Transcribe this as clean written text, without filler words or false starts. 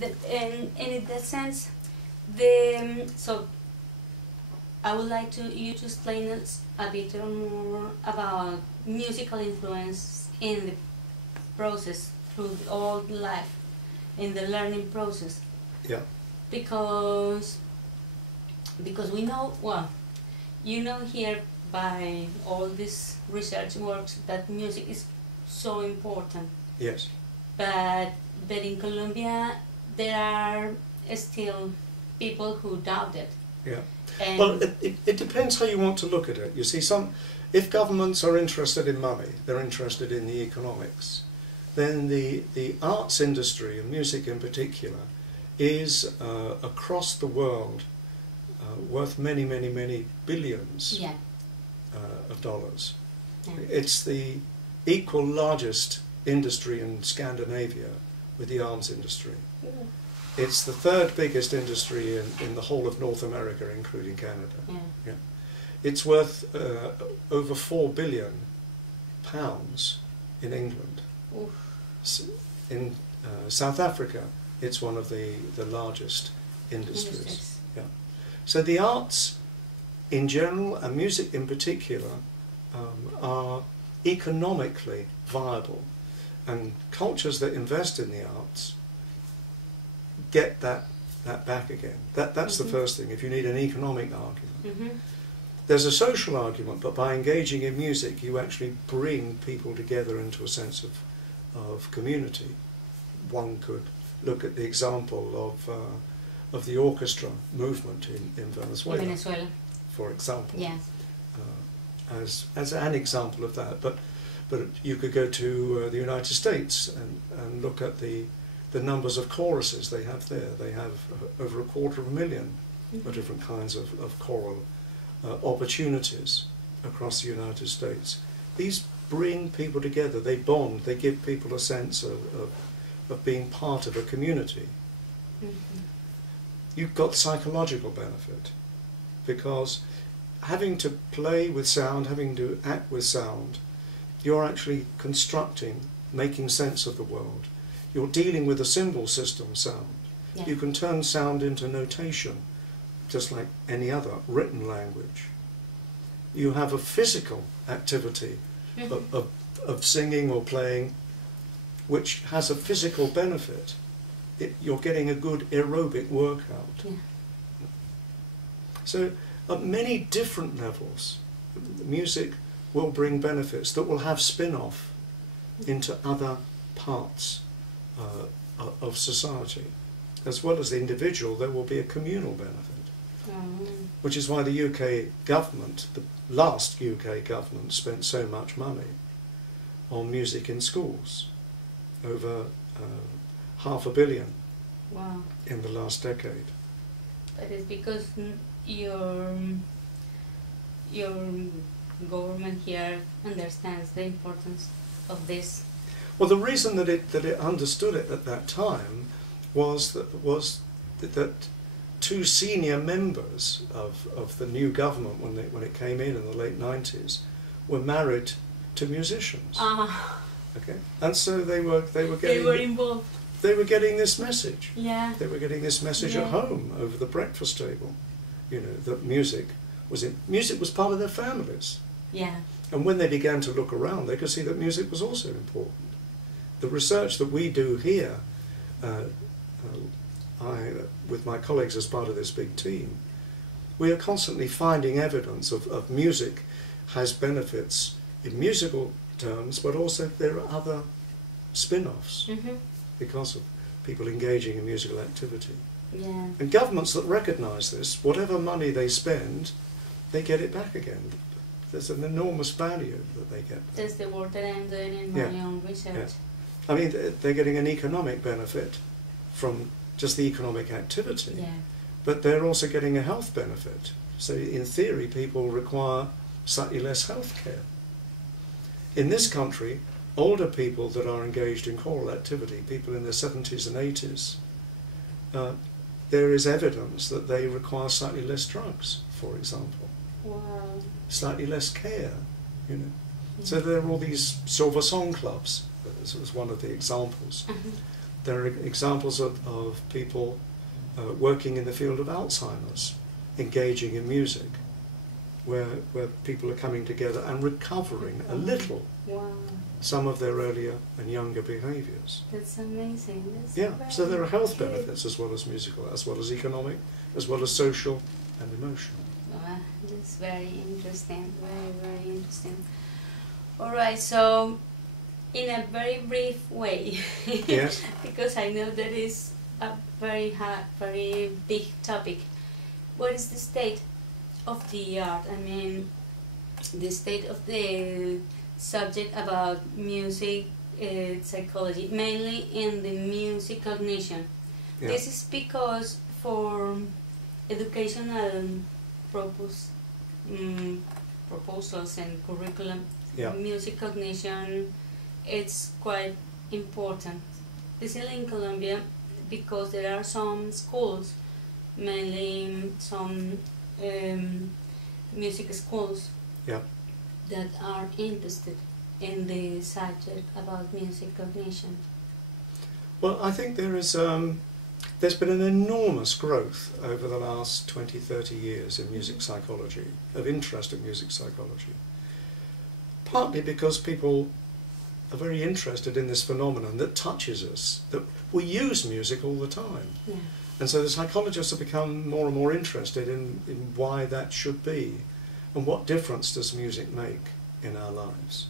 And in that sense, so I would like you to explain us a bit more about musical influence in the process through all life, in the learning process. Yeah. Because we know, well, you know here by all these research works that music is so important. Yes. But in Colombia there are still people who doubt it. Yeah. And well, it depends how you want to look at it. You see, if governments are interested in money, they're interested in the economics, then the arts industry, and music in particular, is across the world worth many, many, many billions yeah. Of dollars. Yeah. It's the equal largest industry in Scandinavia with the arms industry. Mm. It's the third biggest industry in the whole of North America, including Canada. Yeah. Yeah. It's worth over £4 billion in England. Oof. In South Africa, it's one of the largest industries. Yeah. So the arts in general, and music in particular, are economically viable, and cultures that invest in the arts get that back again. That's the first thing, if you need an economic argument. There's a social argument, but by engaging in music you actually bring people together into a sense of community. One could look at the example of the orchestra movement in Venezuela, for example, yes. As an example of that. But you could go to the United States and look at the numbers of choruses they have there. They have over 250,000 of different kinds of choral opportunities across the United States. These bring people together, they bond, they give people a sense of being part of a community. You've got psychological benefit, because having to play with sound, having to act with sound, you're actually constructing, making sense of the world. You're dealing with a symbol system sound. Yeah. You can turn sound into notation, just like any other written language. You have a physical activity of singing or playing, which has a physical benefit. You're getting a good aerobic workout. Yeah. So at many different levels, music will bring benefits that will have spin-off into other parts of society. As well as the individual, there will be a communal benefit. Which is why the UK government, the last UK government, spent so much money on music in schools. Over £500 million in the last decade. That is because your government here understands the importance of this. Well, the reason that it understood it at that time was that two senior members of the new government, when it came in the late 90s, were married to musicians. Okay, and so they were involved. They were getting this message. Yeah. They were getting this message at home over the breakfast table. You know, that music was part of their families. Yeah. And when they began to look around, they could see that music was also important. The research that we do here, with my colleagues as part of this big team, we are constantly finding evidence of music has benefits in musical terms, but also there are other spin-offs because of people engaging in musical activity. Yeah. And governments that recognise this, whatever money they spend, they get it back again. There's an enormous value that they get. That's the work that I'm doing in my own research. Yeah. I mean, they're getting an economic benefit from just the economic activity, but they're also getting a health benefit. So in theory, people require slightly less health care. In this country, older people that are engaged in choral activity, people in their 70s and 80s, there is evidence that they require slightly less drugs, for example. Wow. Slightly less care, you know. So there are all these silver song clubs, as one of the examples. There are examples of people working in the field of Alzheimer's, engaging in music, where people are coming together and recovering a little some of their earlier and younger behaviours. That's amazing. That's so there are health benefits as well as musical, as well as economic, as well as social and emotional. That's very interesting, very interesting. All right, so in a very brief way, yes, because I know that is a very big topic. What is the state of the art? I mean, the state of the subject about music psychology, mainly in the music cognition. Yeah. This is because for educational proposals and curriculum, music cognition, it's quite important, especially in Colombia, because there are some schools, mainly some music schools, that are interested in the subject about music cognition. Well, I think there's been an enormous growth over the last 20, 30 years in music psychology, of interest in music psychology. Partly because people are very interested in this phenomenon that touches us, that we use music all the time. Yeah. And so the psychologists have become more and more interested in why that should be, and what difference does music make in our lives.